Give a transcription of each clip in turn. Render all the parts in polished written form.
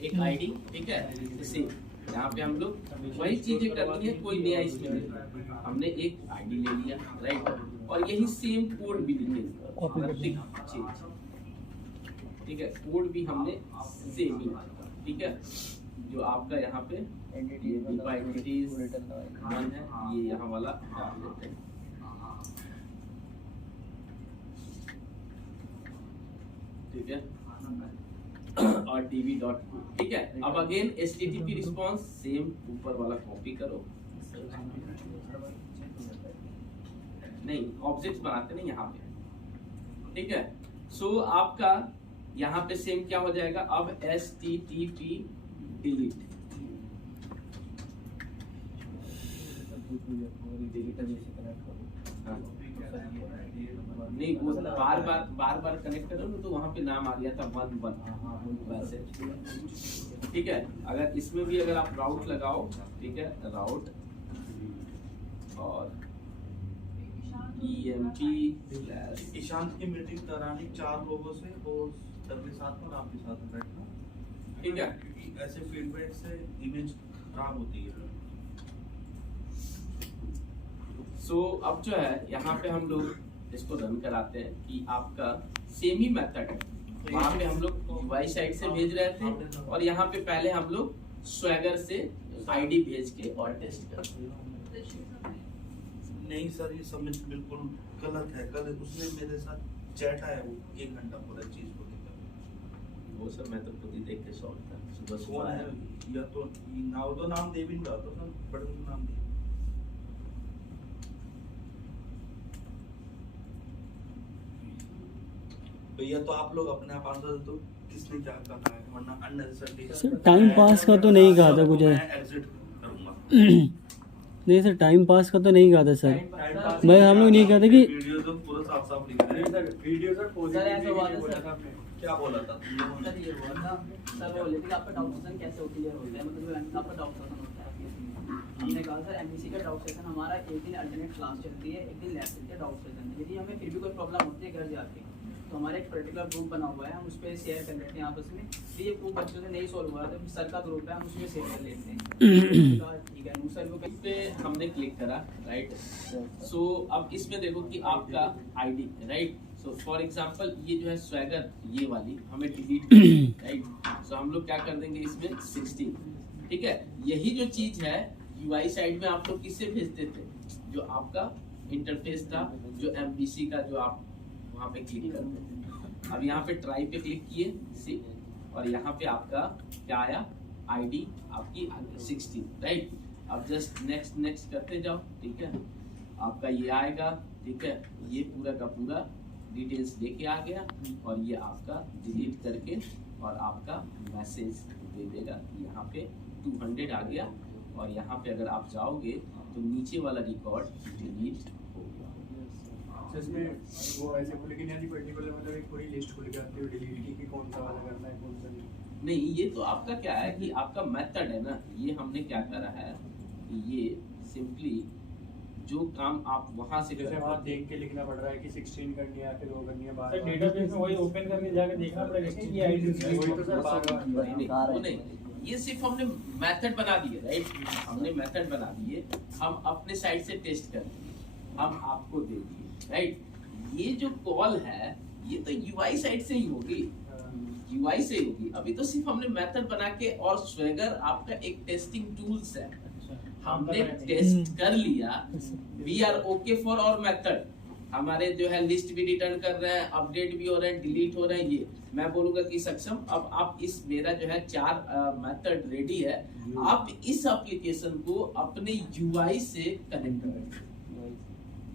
एक आईडी, ठीक है। सेम यहाँ पे हम लोग वही चीजें करनी है, कोई नया इसमें नहीं। हमने एक आईडी ले लिया, राइट, और यही सेम कोड भी लिखेंगे प्रत्येक चीज, ठीक है। कोड भी हमने सेम ही, ठीक है। जो आपका यहाँ पे एंटिटीज 1 है, ये यहाँ वाला डाल देते हैं, ठीक है। और db डॉट, ठीक है। अब अगेन http रिस्पांस सेम ऊपर वाला कॉपी करो, नहीं ऑब्जेक्ट्स बनाते नहीं यहाँ पे, ठीक है। सो आपका यहाँ पे सेम क्या हो जाएगा, अब http डिलीट, नहीं वो बार बार कनेक्ट करो ना, तो वहां पे नाम आ गया था 1 वैसे, ठीक है। अगर इसमें भी अगर आप राउट लगाओ, ठीक है, राउट और EMP ईशांत की मीटिंग करानी 4 लोगों से और सबके साथ में आपके साथ में बैठना, ठीक है। क्योंकि ऐसे फीडबैक से इमेज खराब होती है। सो अब जो है यहाँ पे हम लोग इसको रन कराते हैं कि आपका सेम ही मेथड है। वहाँ पे हम लोग UI साइड से भेज रहे थे और यहाँ पे पहले हम लोग स्वैगर से आईडी भेज के और टेस्ट करते हैं। नहीं सर, ये समझ बिल्कुल गलत है। कल उसने मेरे साथ चैट आया, वो 1 घंटा पूरा चीज को लेकर। वो सब मैं तो खुद ही देख के सॉल्व था सुबह कौन है, या तो नाम दे भी नहीं रहा था सर, बड़े नाम दे। भैया तो आप लोग अपने आप आंसर दो, किसने क्या कहा है, वरना अननेसेसरी सर टाइम पास का तो नहीं कहा था कुछ, एग्जिट करूंगा। नहीं सर टाइम पास का तो नहीं कहा था सर, मैं हम लोग नहीं कहते कि वीडियो तो पूरा साफ साफ लिख रहे हैं सर। वीडियो सर ऐसा हुआ था सर, क्या बोला था सर ये हुआ था सर, बोले थे कि आपका डाउट सेशन कैसे क्लियर होता है, मतलब आपका डाउट सेशन होता है। हमने कहा सर एमबीसी का डाउट सेशन हमारा एक दिन अल्टरनेट क्लास चलती है, एक दिन लैब चलती है डाउट सेशन। यदि हमें फिर भी कोई प्रॉब्लम होती है घर जाके, तो हमारा एक पर्टिकुलर ग्रुप बना हुआ है, हम उस पर शेयर कर लेते हैं आपस में। ये ग्रुप बच्चों से नहीं सॉल्व हुआ तो सर का ग्रुप है, हम उसमें शेयर कर लेते हैं। ठीक है, सर को पे हमने क्लिक करा, राइट। सो अब इसमें देखो कि आपका ID, right. So for example ये जो है स्वैगर, ये वाली हमें डिलीट करनी है, राइट। सो हम लोग क्या कर देंगे इसमें 16, ठीक है। यही जो चीज है UI साइड में आप लोग किससे भेजते थे, जो आपका इंटरफेस था, जो MVC का, जो आप वहाँ पे क्लिक करते थे। अब यहाँ पे ट्राई पे क्लिक किए और यहाँ पे आपका क्या आया, आईडी आपकी 16, राइट। अब जस्ट नेक्स्ट नेक्स्ट करते जाओ, ठीक है। आपका ये आएगा, ठीक है, ये पूरा का पूरा डिटेल्स लेके आ गया और ये आपका डिलीट करके और आपका मैसेज दे देगा। यहाँ पे 200 आ गया और यहाँ पे अगर आप जाओगे तो नीचे वाला रिकॉर्ड डिलीट हो गया। इसमें वो ऐसे खुले कि नहीं पर्टिकुलर, मतलब एक पूरी लिस्ट खुल के आती है डिलीट की कि कौन सा वाला करना है, कौन सा नहीं। ये तो आपका क्या है कि आपका मेथड है ना, ये हमने क्या करा है, ये सिंपली जो काम आप वहां से जैसे वहाँ देख के लिखना पड़ रहा है कि 16 करनी है, फिर वो करनी है, बार सर डेटाबेस में वही ओपन करके जाके देखना पड़ेगा कि आईडी वही तो सर बार नहीं, ये सिर्फ हमने मेथड बना दिए, राइट। हमने मेथड बना दिए, हम अपने साइड से टेस्ट कर दिए, हम आपको दे दिए, राइट। ये जो कॉल है ये तो UI साइड से ही होगी, UI से होगी। अभी तो सिर्फ हमने मेथड बना के, और स्वैगर आपका एक टेस्टिंग टूल्स है, हमने टेस्ट कर लिया। वी आर ओके फॉर और मेथड, हमारे जो है लिस्ट भी रिटर्न कर रहे हैं, अपडेट भी हो रहे हैं, डिलीट हो रहे हैं। ये मैं बोलूंगा कि सक्षम। अब आप इस मेरा जो है 4 मेथड रेडी है, आप इस एप्लीकेशन को अपने UI से कनेक्ट करें।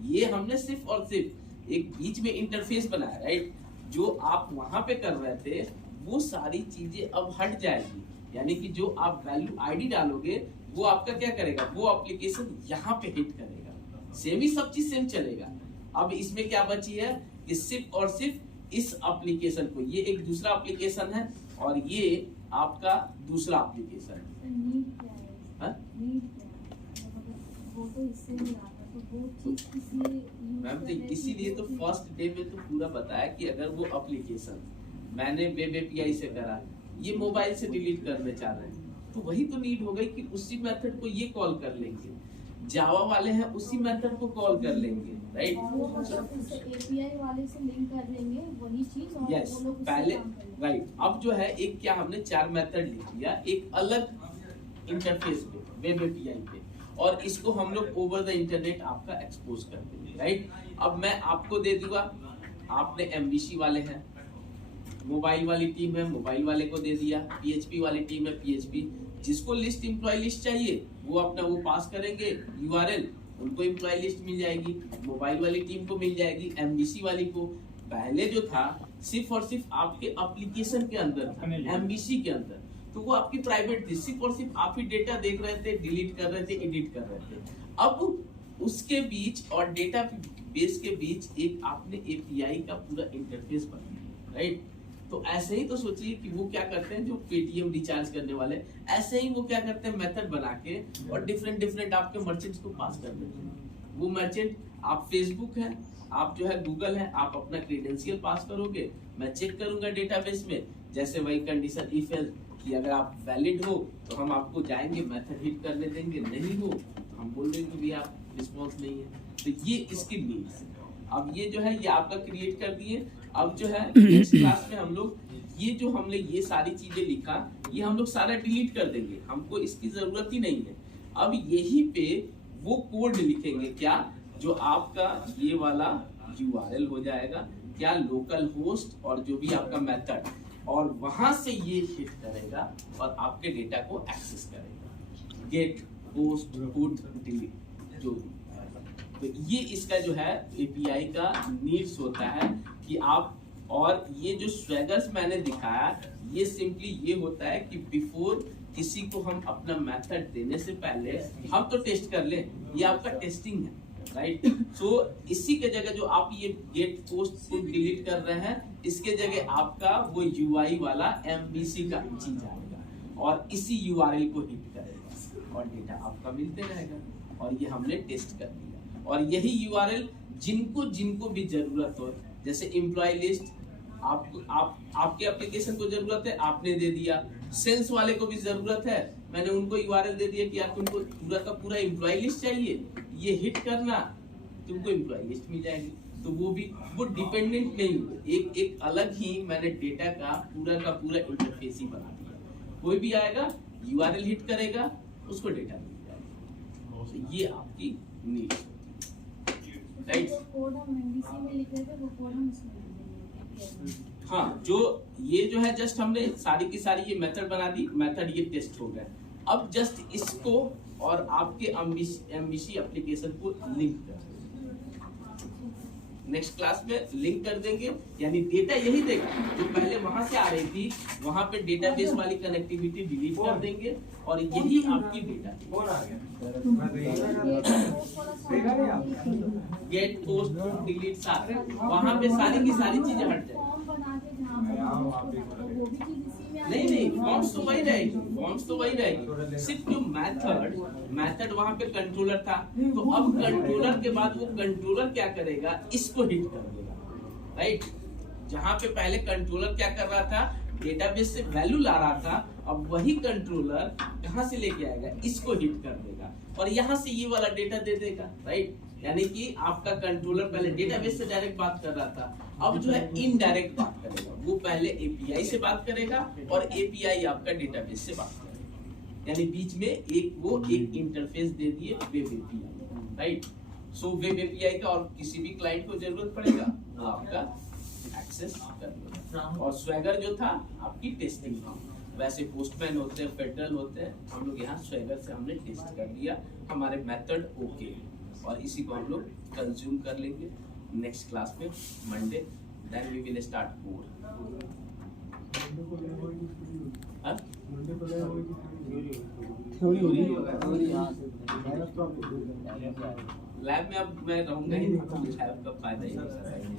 ये हमने सिर्फ और सिर्फ एक बीच में इंटरफेस बनाया, राइट। जो आप वहां पे कर रहे थे वो सारी चीजें अब हट जाएगी, यानी कि जो आप वैल्यू आईडी डालोगे वो आपका क्या करेगा, वो एप्लीकेशन यहाँ पे हिट करेगा। सेम ही सब चीज सेम चलेगा। अब इसमें क्या बची है कि सिर्फ और सिर्फ इस एप्लीकेशन को, ये एक दूसरा एप्लीकेशन है और ये आपका दूसरा एप्लीकेशन है। मैम तो इसीलिए तो फर्स्ट डे में तो पूरा बताया कि अगर वो एप्लीकेशन मैंने वेब API से करा ये मोबाइल से डिलीट करना चाह रहे हैं, तो वही तो नीड हो गई कि उसी मेथड को ये कॉल कर लेंगे। जावा वाले हैं उसी मेथड को कॉल कर लेंगे, राइट? वो मतलब एपीआई वाले से लिंक कर लेंगे वही चीज और यस, वो लोग उससे पहले काम करेंगे। राइट। अब जो है एक क्या हमने 4 मेथड लिख दिया एक अलग इंटरफेस पे, वेब एपीआई पे, और इसको हम लोग ओवर द इंटरनेट आपका एक्सपोज कर देंगे, राइट? अब मैं आपको दे दूंगा, आपने एमबीसी वाले हैं, मोबाइल वाली टीम है, मोबाइल वाले को दे दिया, पीएचपी वाली टीम है, पीएचपी। जिसको लिस्ट एम्प्लॉय लिस्ट चाहिए वो अपना वो पास करेंगे यूआरएल, उनको एम्प्लॉय लिस्ट मिल जाएगी, मोबाइल वाली टीम को मिल जाएगी, एमबीसी वाली को। पहले जो था सिर्फ और सिर्फ आपके एप्लीकेशन के अंदर था, एमबीसी के अंदर, तो वो आपकी प्राइवेट थी, सिर्फ और सिर्फ आप ही डेटा देख रहे थे, डिलीट कर रहे थे, एडिट कर रहे थे। अब उसके बीच और डेटा बेस के बीच एक आपने एपीआई का पूरा इंटरफेस बना दिया, राइट? तो ऐसे ही तो सोचिए कि वो क्या करते हैं, जो पेटीएम रिचार्ज करने वाले, ऐसे ही वो क्या करते हैं, मेथड बना के और डिफरेंट आपके मर्चेंट्स को पास कर देते हैं। वो मर्चेंट, आप फेसबुक है, आप जो है गूगल है, आप अपना क्रेडेंशियल पास करोगे, मैं चेक करूंगा डेटाबेस में, जैसे वही कंडीशन इफ एल्स कि अगर आप वैलिड हो तो हम आपको जाएंगे मेथड हिट करने देंगे, नहीं हो तो हम बोल देंगे भी आप रिस्पॉन्स नहीं है। तो ये इसकी नीड्स है। अब ये जो है ये आपका क्रिएट कर दिए। अब जो है नेक्स्ट क्लास में हम लोग ये जो हमने ये सारी चीजें लिखा ये हम लोग सारा डिलीट कर देंगे, हमको इसकी जरूरत ही नहीं है। अब यही पे वो कोड लिखेंगे क्या, जो आपका ये वाला यूआरएल हो जाएगा, क्या लोकल होस्ट और जो भी आपका मेथड, और वहां से ये हिट करेगा और आपके डेटा को एक्सेस करेगा, गेट पोस्ट पुट डिलीट जो भी। तो ये इसका जो है एपीआई का नीड्स होता है कि आप, और ये जो स्वैगर्स मैंने दिखाया ये सिंपली ये होता है कि बिफोर किसी को हम अपना मेथड देने से पहले हम तो टेस्ट कर लें, ये आपका टेस्टिंग है, राइट? सो इसी के जगह जो आप ये गेट पोस्ट पुट डिलीट कर रहे हैं, इसके जगह आपका वो यूआई वाला एमबीसी का चीज आएगा और इसी यूआरएल को हिट करेगा और डेटा आपका मिलते रहेगा। और ये हमने टेस्ट कर दिया। और यही यूआरएल जिनको भी जरूरत हो, जैसे एम्प्लॉय लिस्ट आपके एप्लीकेशन को जरूरत है, आपने दे दिया, सेल्स वाले को भी जरूरत है, मैंने उनको यूआरएल दे दिया कि यार तुमको पूरा का पूरा एम्प्लॉय लिस्ट चाहिए, ये हिट करना, तुमको एम्प्लॉय लिस्ट मिल जाएगी। तो वो डिपेंडेंट नहीं हुए, एक अलग ही मैंने डेटा का पूरा इंटरफेस ही बना दिया। कोई भी आएगा यूआरएल हिट करेगा, उसको डेटा मिल जाएगा। तो ये आपकी नीड, राइट? जो कोड हम एमबीसी में लिख रहे थे वो कोड हम इसमें लिख देंगे। हाँ, जो ये जो है जस्ट हमने सारी की सारी ये मेथड बना दी, मेथड ये टेस्ट हो गया। अब जस्ट इसको और आपके एमबीसी एप्लीकेशन को लिंक कर देंगे। नेक्स्ट क्लास में लिंक कर देंगे, यानी डेटा यही देगा जो पहले वहां से आ रही थी, वहां पे डेटाबेस वाली कनेक्टिविटी डिलीट कर देंगे और यही आपकी डेटा गेट पोस्ट डिलीट सारे, वहां पे सारी की सारी चीजें हट जाएंगी। फॉर्म बना के जहाँ पर वो भी चीज इसी में नहीं, फॉर्म्स तो वही रहेगी, सिर्फ जो मेथड वहां पे कंट्रोलर था, तो अब कंट्रोलर के बाद वो कंट्रोलर क्या करेगा, इसको हिट कर देगा, राइट? जहां पे पहले कंट्रोलर क्या कर रहा था, डेटाबेस से वैल्यू ला रहा था, अब वही कंट्रोलर कहां से लेके आएगा, इसको हिट कर देगा और यहां से ये वाला डेटा दे देगा, राइट? यानी कि आपका कंट्रोलर पहले डेटाबेस से डायरेक्ट बात कर रहा था, अब जो है इनडायरेक्ट बात करेगा। वो पहले एपीआई से बात करेगा और एपीआई आपका डेटाबेस से बात करेगा, यानी बीच में एक इंटरफेस दे दिए web API, right? So web API का और किसी भी क्लाइंट को जरूरत पड़ेगा वो आपका एक्सेस कर लेगा। और स्वैगर जो था आपकी टेस्टिंग था, वैसे पोस्टमैन होते हैं, फेडरल होते हैं, हम लोग यहाँ स्वैगर से हमने टेस्ट कर लिया, हमारे मेथड ओके, और इसी को हम लोग कंज्यूम कर लेंगे नेक्स्ट क्लास में Monday, then we will start code. Lab में अब मैं रहूंगा ही नहीं, तो लैब का फायदा ही नहीं।